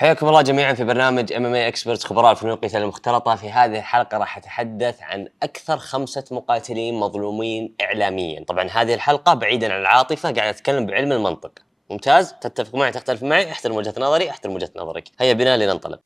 حياكم الله جميعا في برنامج MMA Experts خبراء الفنون القتالية المختلطة. في هذه الحلقة راح أتحدث عن أكثر 5 مقاتلين مظلومين إعلاميا. طبعا هذه الحلقة بعيدا عن العاطفة، قاعد أتكلم بعلم المنطق. ممتاز؟ تتفق معي تختلف معي؟ احترم وجهة نظري احترم وجهة نظرك. هيا بنا لننطلق.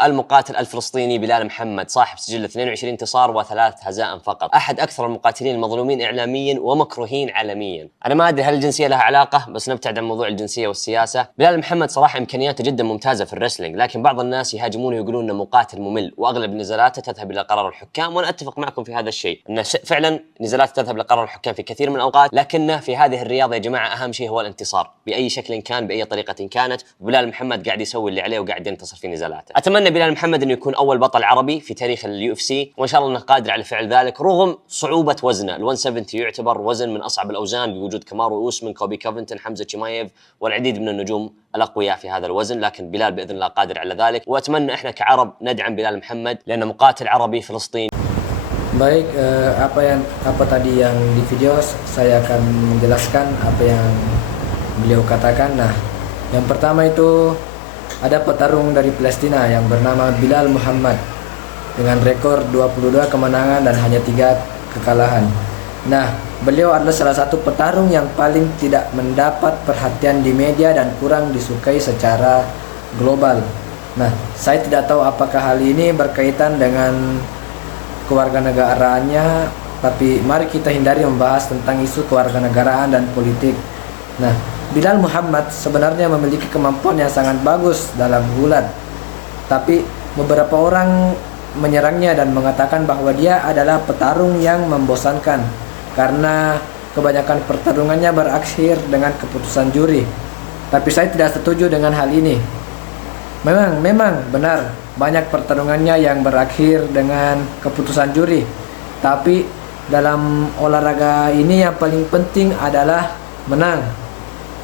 المقاتل الفلسطيني بلال محمد صاحب سجل 22 انتصار و3 هزائم فقط، أحد أكثر المقاتلين المظلومين إعلاميا ومكروهين عالميا. أنا ما أدري هل الجنسية لها علاقة، بس نبتعد عن موضوع الجنسية والسياسة. بلال محمد صراحة إمكانياته جدا ممتازة في الرسلينج، لكن بعض الناس يهاجمونه ويقولون إنه مقاتل ممل، وأغلب نزالاته تذهب إلى قرار الحكام، وأنا أتفق معكم في هذا الشيء، إنه فعلا نزالاته تذهب لقرار الحكام في كثير من الأوقات، لكنه في هذه الرياضة يا جماعة أهم شيء هو الانتصار بأي شكل كان بأي طريقة كانت، وبلال محمد قاعد يسوي اللي عليه وقاعد ينتصر في نزالاته. أتمنى بلال محمد إنه يكون أول بطل عربي في تاريخ اليو اف سي، وإن شاء الله إنه قادر على فعل ذلك رغم صعوبة وزنه. ال 170 يعتبر وزن من أصعب الأوزان بوجود كامارو أوسمن، كوبي كوفنتون، حمزة شمايف والعديد من النجوم الأقوياء في هذا الوزن، لكن بلال بإذن الله قادر على ذلك، وأتمنى إحنا كعرب ندعم بلال محمد لأنه مقاتل عربي فلسطيني. Baik, apa tadi yang di video saya akan menjelaskan apa yang beliau katakan. Nah, yang pertama itu ada petarung dari Palestina yang bernama Bilal Muhammad dengan rekor 22 kemenangan dan hanya 3 kekalahan. Nah, beliau adalah salah satu petarung yang paling tidak mendapat perhatian di media dan kurang disukai secara global. Nah, saya tidak tahu apakah hal ini berkaitan dengan kewarganegaraannya, tapi mari kita hindari membahas tentang isu kewarganegaraan dan politik. Nah, Bilal Muhammad sebenarnya memiliki kemampuan yang sangat bagus dalam gulat, tapi beberapa orang menyerangnya dan mengatakan bahwa dia adalah petarung yang membosankan karena kebanyakan pertarungannya berakhir dengan keputusan juri. Tapi saya tidak setuju dengan hal ini. Memang benar banyak pertarungannya yang berakhir dengan keputusan juri, tapi dalam olahraga ini yang paling penting adalah menang.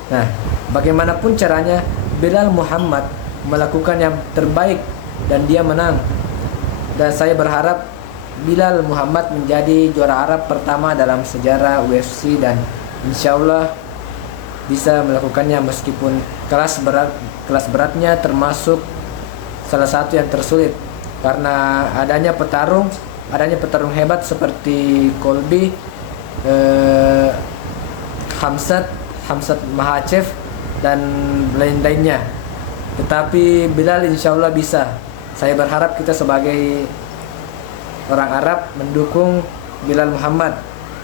Nah, bagaimanapun caranya Bilal Muhammad melakukan yang terbaik dan dia menang. Dan saya berharap Bilal Muhammad menjadi juara Arab pertama dalam sejarah UFC dan insya Allah bisa melakukannya meskipun kelas beratnya termasuk salah satu yang tersulit karena adanya petarung hebat seperti Colby, Hamzat Makhachev dan lain-lainnya. Tetapi Bilal insya Allah bisa. Saya berharap kita sebagai orang Arab mendukung Bilal Muhammad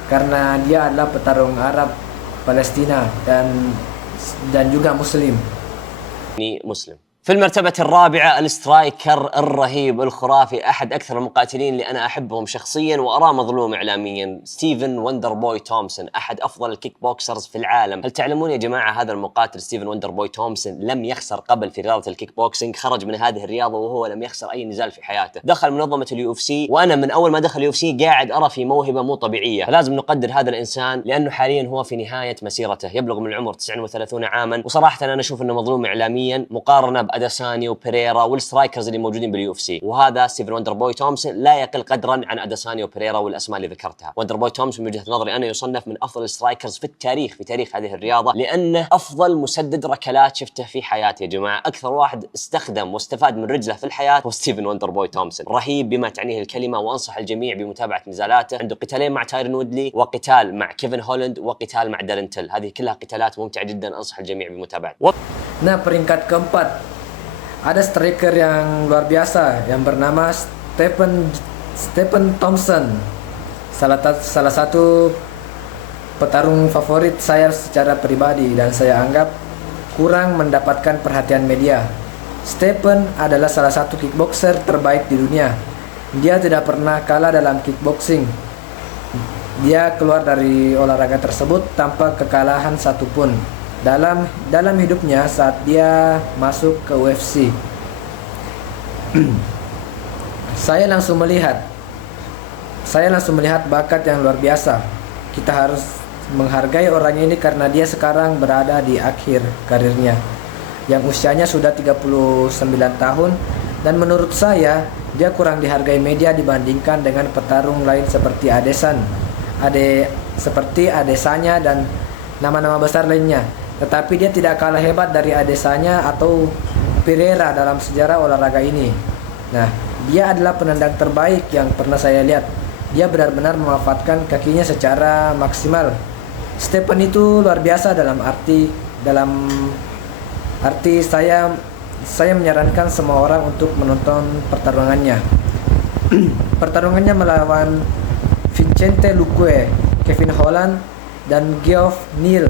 karena dia adalah petarung Arab Palestina dan juga Muslim. في المرتبة الرابعة الاسترايكر الرهيب الخرافي، أحد أكثر المقاتلين اللي أنا أحبهم شخصيا وأراه مظلوم إعلاميا، ستيفن وندر بوي تومسون، أحد أفضل الكيك بوكسرز في العالم. هل تعلمون يا جماعة هذا المقاتل ستيفن وندر بوي تومسون لم يخسر قبل في رياضة الكيك بوكسينج، خرج من هذه الرياضة وهو لم يخسر أي نزال في حياته، دخل منظمة اليو اف سي، وأنا من أول ما دخل اليو اف سي قاعد أرى في موهبة مو طبيعية. لازم نقدر هذا الإنسان لأنه حاليا هو في نهاية مسيرته، يبلغ من العمر 39 عاما، وصراحة أنا أشوف أنه مظلوم إعلاميا مقارنة أداسانيا وبيريرا والسترايكرز اللي موجودين باليو اف سي. وهذا ستيفن وندر بوي تومسون لا يقل قدرا عن أداسانيا وبيريرا والاسماء اللي ذكرتها. وندر بوي تومسون من وجهة نظري انا يصنف من افضل السترايكرز في التاريخ، في تاريخ هذه الرياضه، لانه افضل مسدد ركلات شفته في حياتي يا جماعه. اكثر واحد استخدم واستفاد من رجله في الحياه هو ستيفن وندر بوي تومسون، رهيب بما تعنيه الكلمه، وانصح الجميع بمتابعه نزالاته. عنده قتالين مع تايرن وودلي، وقتال مع كيفن هولاند، وقتال مع دارين تيل، هذه كلها قتالات ممتعه جدا، انصح الجميع بمتابعته. Nah, peringkat keempat ada striker yang luar biasa yang bernama Stephen Thompson, salah satu petarung favorit saya secara pribadi dan saya anggap kurang mendapatkan perhatian media. Stephen adalah salah satu kickboxer terbaik di dunia. Dia tidak pernah kalah dalam kickboxing. Dia keluar dari olahraga tersebut tanpa kekalahan satupun dalam hidupnya saat dia masuk ke UFC. Saya langsung melihat bakat yang luar biasa. Kita harus menghargai orang ini karena dia sekarang berada di akhir karirnya yang usianya sudah 39 tahun Dan menurut saya, dia kurang dihargai media dibandingkan dengan petarung lain seperti Adesanya dan nama-nama besar lainnya. Tetapi dia tidak kalah hebat dari Adesanya atau Pereira dalam sejarah olahraga ini. Nah, dia adalah penendang terbaik yang pernah saya lihat. Dia benar-benar memanfaatkan kakinya secara maksimal. Stephen itu luar biasa dalam arti saya menyarankan semua orang untuk menonton pertarungannya. Pertarungannya melawan Vicente Luque, Kevin Holland, dan Geoff Neal.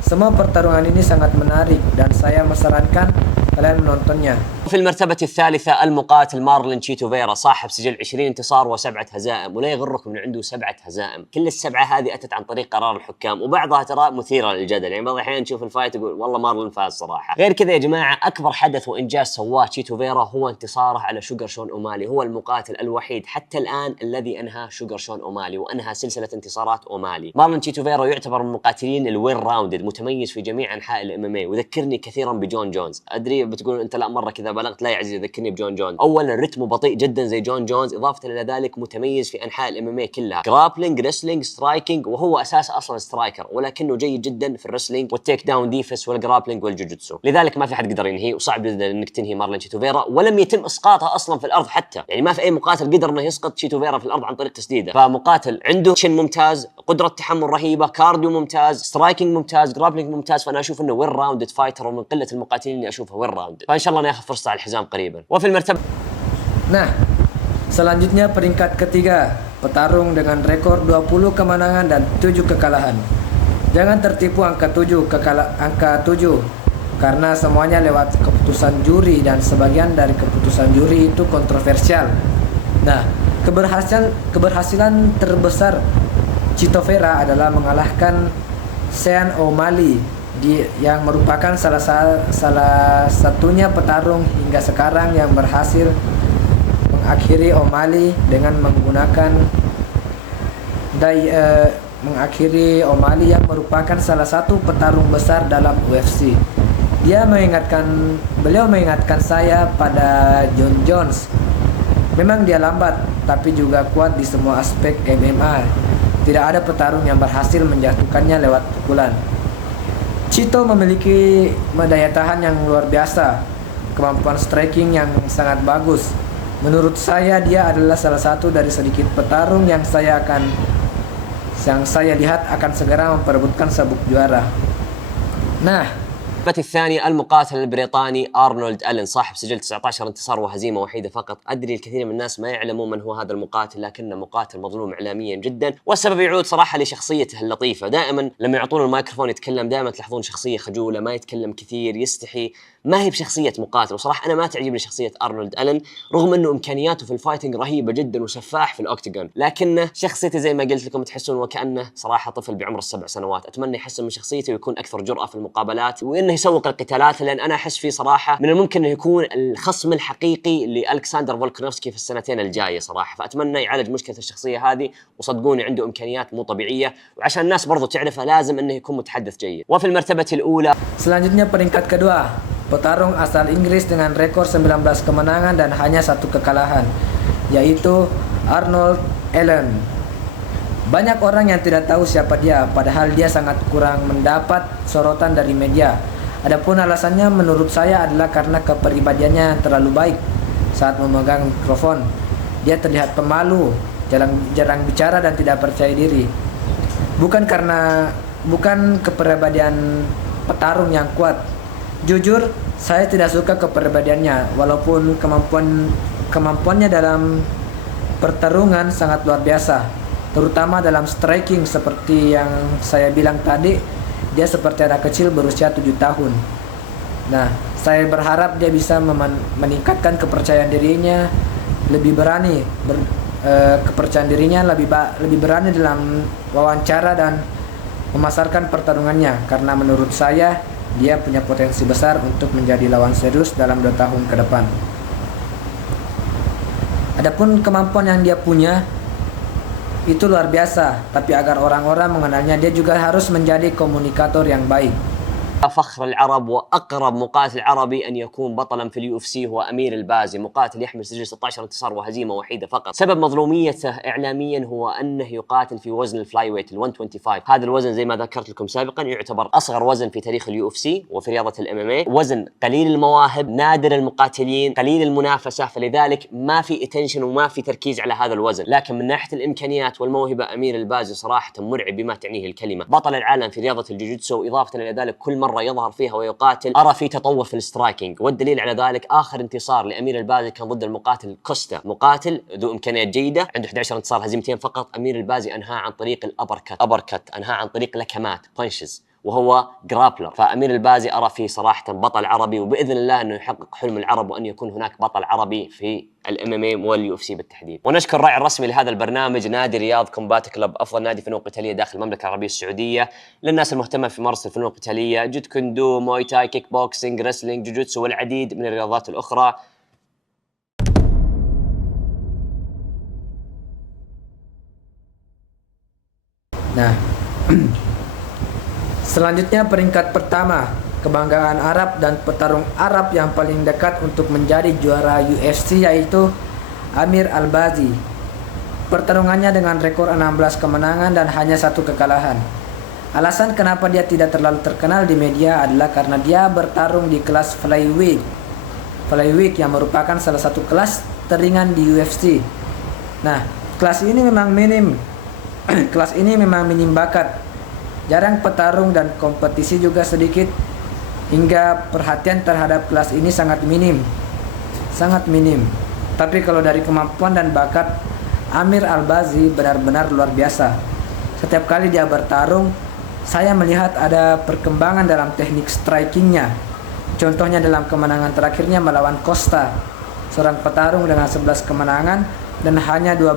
Semua pertarungan ini sangat menarik dan saya menyarankan kalian menontonnya. في المرتبة الثالثة المقاتل مارلين تشيتو فيرا صاحب سجل 20 انتصار و7 هزائم، ولا يغركم من عنده 7 هزائم، كل السبعة هذه أتت عن طريق قرار الحكام، وبعضها ترى مثيرة للجدل، يعني بعض الأحيان نشوف الفايت يقول والله مارلين فاز صراحة. غير كذا يا جماعة أكبر حدث وإنجاز سواه تشيتو فيرا هو انتصاره على شوغر شون أومالي، هو المقاتل الوحيد حتى الآن الذي أنهى شوغر شون أومالي وأنهى سلسلة انتصارات أومالي. مارلين تشيتو فيرا يعتبر من المقاتلين الويل راوندد، متميز في جميع أنحاء الام ام اي، وذكرني كثيرا بجون جونز. أدري بتقول أنت لا مرة كذا بلغت، لا يا عزيزي ذكرني بجون جونز. اولا رتمه بطيء جدا زي جون جونز، اضافه الى ذلك متميز في انحاء الام ام اي كلها، جرابلينج، ريسلينج، سترايكينج، وهو اساسه اصلا سترايكر، ولكنه جيد جدا في الريسلينج والتيك داون ديفس والجرابلينج والجوجوتسو، لذلك ما في حد قدر ينهيه، وصعب جدا انك تنهي مارلين تشيتو فيرا، ولم يتم اسقاطه اصلا في الارض حتى، يعني ما في اي مقاتل قدر انه يسقط تشيتو فيرا في الارض عن طريق تسديده. فمقاتل عنده شن ممتاز، قدره تحمل رهيبه، كارديو ممتاز، سترايكينج ممتاز، جرابلينج ممتاز، فانا اشوف انه ويل راوندد فايتر، ومن قله المقاتلين اللي اشوفها ويل راوندد، فان شاء الله ناخذ فرصه على الحزام قريبا. وفي المرتبه Nah, selanjutnya peringkat ketiga, petarung dengan rekor 20 kemenangan dan 7 kekalahan. Jangan tertipu angka 7 karena semuanya lewat keputusan juri dan sebagian dari keputusan juri itu kontroversial. Nah, keberhasilan terbesar Chito Vera adalah mengalahkan Sean O'Malley yang merupakan salah satunya petarung hingga sekarang yang berhasil mengakhiri O'Malley dengan menggunakan O'Malley yang merupakan salah satu petarung besar dalam UFC. Beliau mengingatkan saya pada John Jones. Memang dia lambat, tapi juga kuat di semua aspek MMA. Tidak ada petarung yang berhasil menjatuhkannya lewat pukulan. Chito memiliki daya tahan yang luar biasa, kemampuan striking yang sangat bagus. Menurut saya dia adalah salah satu dari sedikit petarung yang saya lihat akan segera memperebutkan sabuk juara. Nah, الثاني المقاتل البريطاني أرنولد ألين صاحب سجل 19 انتصار وهزيمة وحيدة فقط. أدري الكثير من الناس ما يعلمون من هو هذا المقاتل، لكنه مقاتل مظلوم إعلاميا جدا، والسبب يعود صراحة لشخصيته اللطيفة. دائما لما يعطون الميكروفون يتكلم دائما تلاحظون شخصية خجولة، ما يتكلم كثير، يستحي، ما هي بشخصية مقاتل. وصراحة أنا ما تعجبني شخصية أرنولد ألين رغم أنه إمكانياته في الفايتنج رهيبة جدا وسفاح في الأوكتاغون، لكنه شخصيته زي ما قلت لكم تحسون وكأنه صراحة طفل بعمر ال7 سنوات. أتمنى يحسن من شخصيته ويكون أكثر جرأة في المقابلات، وإنه يسوق القتالات، لأن أنا أحس فيه صراحة من الممكن أنه يكون الخصم الحقيقي لألكسندر فولكانوفسكي في السنتين الجاية صراحة. فأتمنى يعالج مشكلة الشخصية هذه، وصدقوني عنده إمكانيات مو طبيعية، وعشان الناس برضو تعرفه لازم أنه يكون متحدث جيد. وفي المرتبة الأولى selanjutnya peringkat kedua, petarung asal Inggris dengan rekor 19 kemenangan dan hanya 1 kekalahan, yaitu Arnold Allen. Banyak orang yang tidak tahu siapa dia, padahal dia sangat kurang mendapat sorotan dari media. Adapun alasannya menurut saya adalah karena kepribadiannya terlalu baik saat memegang mikrofon. Dia terlihat pemalu, jarang bicara dan tidak percaya diri. Bukan kepribadian petarung yang kuat. Jujur, saya tidak suka kepribadiannya, walaupun kemampuannya dalam pertarungan sangat luar biasa, terutama dalam striking. Seperti yang saya bilang tadi, dia seperti anak kecil berusia 7 tahun. Nah, saya berharap dia bisa meningkatkan kepercayaan dirinya, lebih berani lebih berani dalam wawancara dan memasarkan pertarungannya, karena menurut saya dia punya potensi besar untuk menjadi lawan serius dalam 2 tahun ke depan. Adapun kemampuan yang dia punya itu luar biasa, tapi agar orang-orang mengenalnya dia juga harus menjadi komunikator yang baik. فخر العرب واقرب مقاتل عربي ان يكون بطلا في اليو اف سي هو امير البازي، مقاتل يحمل سجل 16 انتصار وهزيمه وحيده فقط. سبب مظلوميته اعلاميا هو انه يقاتل في وزن الفلاي ويت ال 125. هذا الوزن زي ما ذكرت لكم سابقا يعتبر اصغر وزن في تاريخ اليو اف سي وفي رياضه الام ام اي، وزن قليل المواهب، نادر المقاتلين، قليل المنافسه، فلذلك ما في اتنشن وما في تركيز على هذا الوزن. لكن من ناحيه الامكانيات والموهبه امير البازي صراحه مرعب بما تعنيه الكلمه، بطل العالم في رياضه الجوجيتسو، اضافه الى ذلك كل مره يظهر فيها ويقاتل ارى في تطور في السترايكينج، والدليل على ذلك اخر انتصار لامير البازي كان ضد المقاتل كوستا، مقاتل ذو امكانيات جيده عنده 11 انتصار هزيمتين فقط. امير البازي انهاه عن طريق الابركت، انهاه عن طريق لكمات بانشز، وهو جرابلر. فامير البازي ارى فيه صراحه بطل عربي، وباذن الله انه يحقق حلم العرب وان يكون هناك بطل عربي في الام ام اي واليو اف سي بالتحديد. ونشكر الراعي الرسمي لهذا البرنامج نادي رياض كومبات كلب، افضل نادي فنون قتاليه داخل المملكه العربيه السعوديه للناس المهتمه في ممارسه الفنون القتاليه، جيت كوندو، موي تاي، كيك بوكسينج، ريسلينج، جوجوتسو والعديد من الرياضات الاخرى. Nah, selanjutnya peringkat pertama, kebanggaan Arab dan petarung Arab yang paling dekat untuk menjadi juara UFC yaitu Amir Albazi. Pertarungannya dengan rekor 16 kemenangan dan hanya 1 kekalahan. Alasan kenapa dia tidak terlalu terkenal di media adalah karena dia bertarung di kelas flyweight. Flyweight yang merupakan salah satu kelas teringan di UFC. Nah, kelas ini memang minim. Kelas ini memang minim bakat. Jarang petarung dan kompetisi juga sedikit, hingga perhatian terhadap kelas ini sangat minim. Sangat minim. Tapi kalau dari kemampuan dan bakat, Amir Albazi benar-benar luar biasa. Setiap kali dia bertarung, saya melihat ada perkembangan dalam teknik strikingnya. Contohnya dalam kemenangan terakhirnya melawan Costa, seorang petarung dengan 11 kemenangan dan hanya 2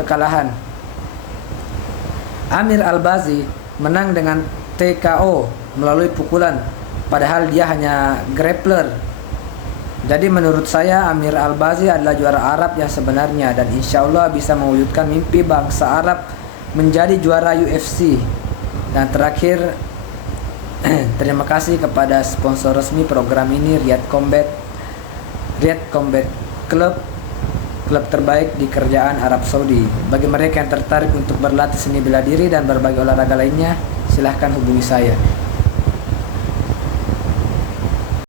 kekalahan. Amir Albazi menang dengan TKO melalui pukulan, padahal dia hanya grappler. Jadi menurut saya Amir Albazi adalah juara Arab yang sebenarnya, dan insya Allah bisa mewujudkan mimpi bangsa Arab menjadi juara UFC. Dan terakhir, terima kasih kepada sponsor resmi program ini, Riyadh Combat Club, klub terbaik di kerajaan Arab Saudi. Bagi mereka yang tertarik untuk berlatih seni bela diri dan berbagai olahraga lainnya, silahkan hubungi saya.